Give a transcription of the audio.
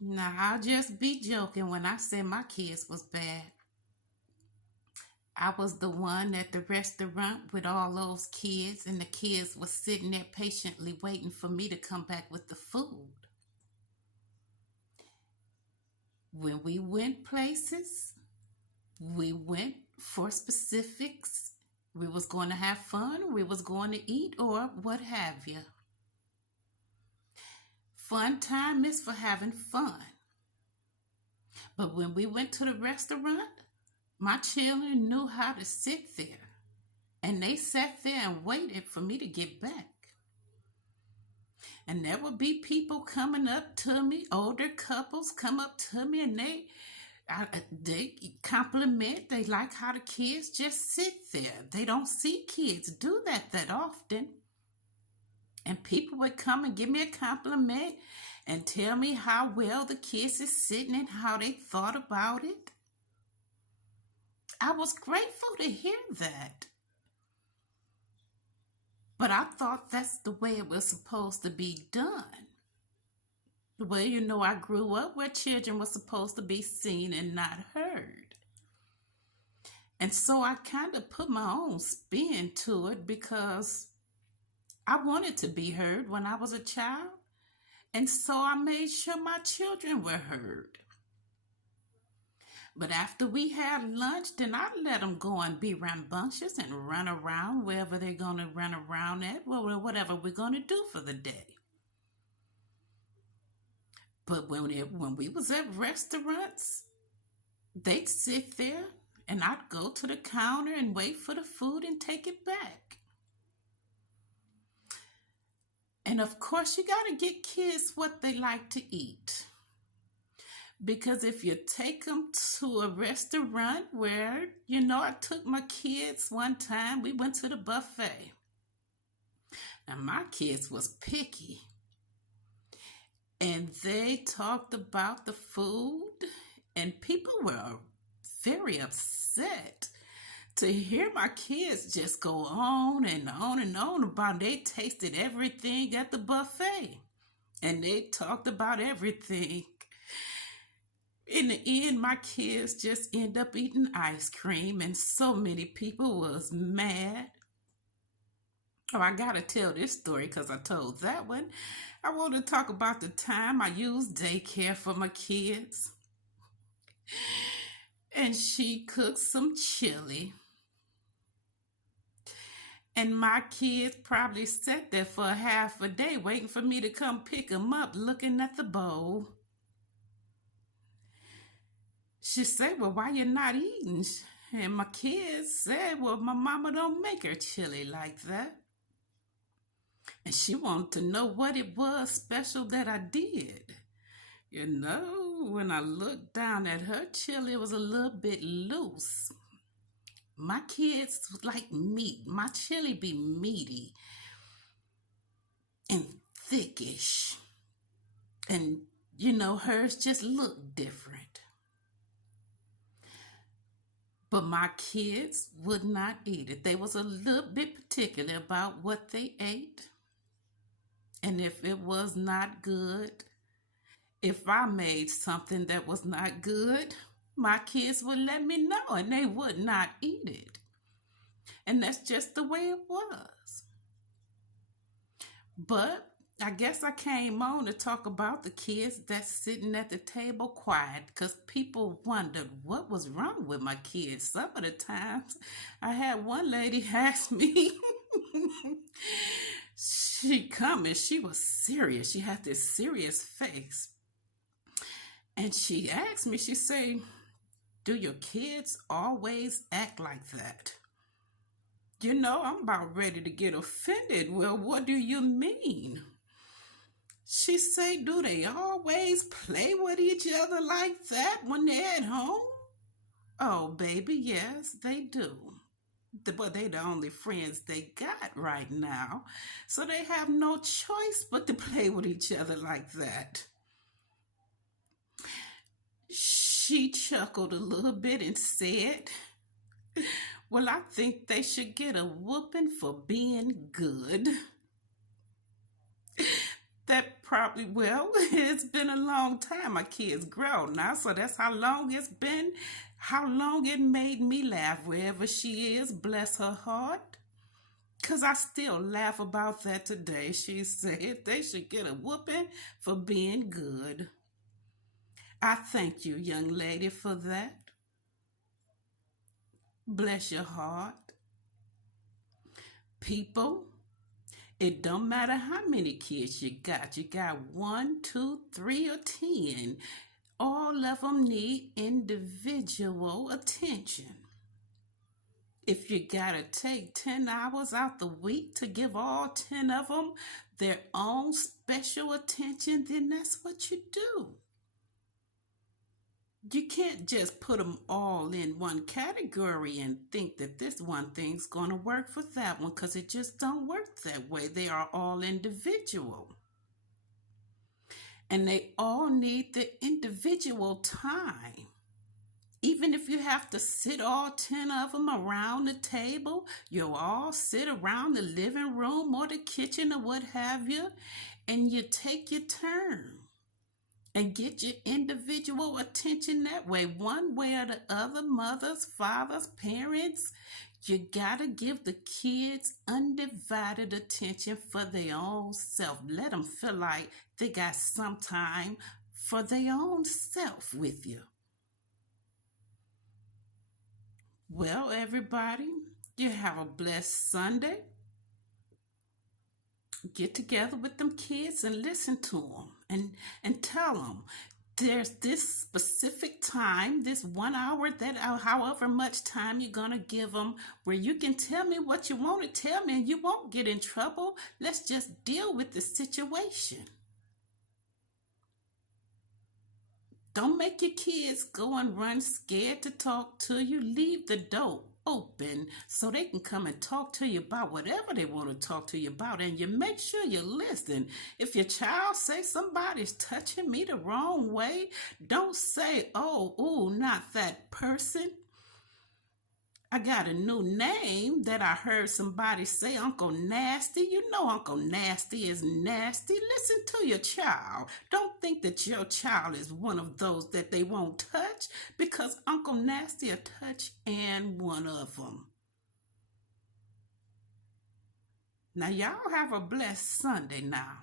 Now, I'll just be joking when I say my kids was bad. I was the one at the restaurant with all those kids, and the kids were sitting there patiently waiting for me to come back with the food. When we went places, we went for specifics. We was going to have fun, we was going to eat, or what have you. Fun time is for having fun. But when we went to the restaurant, my children knew how to sit there. And they sat there and waited for me to get back. And there would be people coming up to me, older couples come up to me, and they compliment. They like how the kids just sit there. They don't see kids do that often. And people would come and give me a compliment and tell me how well the kids is sitting and how they thought about it. I was grateful to hear that. But I thought that's the way it was supposed to be done. Well, I grew up where children were supposed to be seen and not heard. And so I kind of put my own spin to it because I wanted to be heard when I was a child. And so I made sure my children were heard. But after we had lunch, then I let them go and be rambunctious and run around wherever they're going to run around at, well, whatever we're going to do for the day. But when we was at restaurants, they'd sit there and I'd go to the counter and wait for the food and take it back. And of course, you got to get kids what they like to eat. Because if you take them to a restaurant where, I took my kids one time, we went to the buffet. Now, my kids was picky. And they talked about the food, and people were very upset to hear my kids just go on and on and on about they tasted everything at the buffet. And they talked about everything. In the end, my kids just end up eating ice cream, and so many people was mad. Oh, I gotta tell this story because I told that one. I want to talk about the time I used daycare for my kids. And she cooked some chili. And my kids probably sat there for half a day waiting for me to come pick them up, looking at the bowl. She said, well, why you not eating? And my kids said, well, my mama don't make her chili like that. And she wanted to know what it was special that I did. When I looked down at her chili, it was a little bit loose. My kids like meat. My chili be meaty and thickish. And, hers just looked different. But my kids would not eat it. They was a little bit particular about what they ate. And if it was not good, if I made something that was not good, my kids would let me know and they would not eat it. And that's just the way it was. But I guess I came on to talk about the kids that's sitting at the table quiet because people wondered what was wrong with my kids. Some of the times I had one lady ask me, she come and she was serious. She had this serious face. And she asked me, she said, do your kids always act like that? I'm about ready to get offended. Well, what do you mean? She say, do they always play with each other like that when they're at home? Oh, baby, yes, they do. But they the only friends they got right now. So they have no choice but to play with each other like that. She chuckled a little bit and said, well, I think they should get a whooping for being good. That probably, well, it's been a long time. My kids grown now, so that's how long it's been. How long it made me laugh wherever she is, bless her heart. Because I still laugh about that today. She said they should get a whooping for being good. I thank you, young lady, for that. Bless your heart. People, it don't matter how many kids you got. You got one, two, three, or 10. All of them need individual attention. If you gotta take 10 hours out the week to give all 10 of them their own special attention, then that's what you do. You can't just put them all in one category and think that this one thing's going to work for that one, because it just don't work that way. They are all individual, and they all need the individual time. Even if you have to sit all 10 of them around the table, you'll all sit around the living room or the kitchen or what have you, and you take your turn and get your individual attention that way, one way or the other. Mothers, fathers, parents, you gotta give the kids undivided attention for their own self. Let them feel like they got some time for their own self with you. Well, everybody, you have a blessed Sunday. Get together with them kids and listen to them and tell them there's this specific time, this 1 hour, that however much time you're going to give them, where you can tell me what you want to tell me and you won't get in trouble. Let's just deal with the situation. Don't make your kids go and run scared to talk to you. Leave the door open so they can come and talk to you about whatever they want to talk to you about, and you make sure you listen. If your child say somebody's touching me the wrong way, don't say, oh, ooh, not that person. I got a new name that I heard somebody say, Uncle Nasty. You know Uncle Nasty is nasty. Listen to your child. Don't think that your child is one of those that they won't touch, because Uncle Nasty will touch and one of them. Now, y'all have a blessed Sunday now.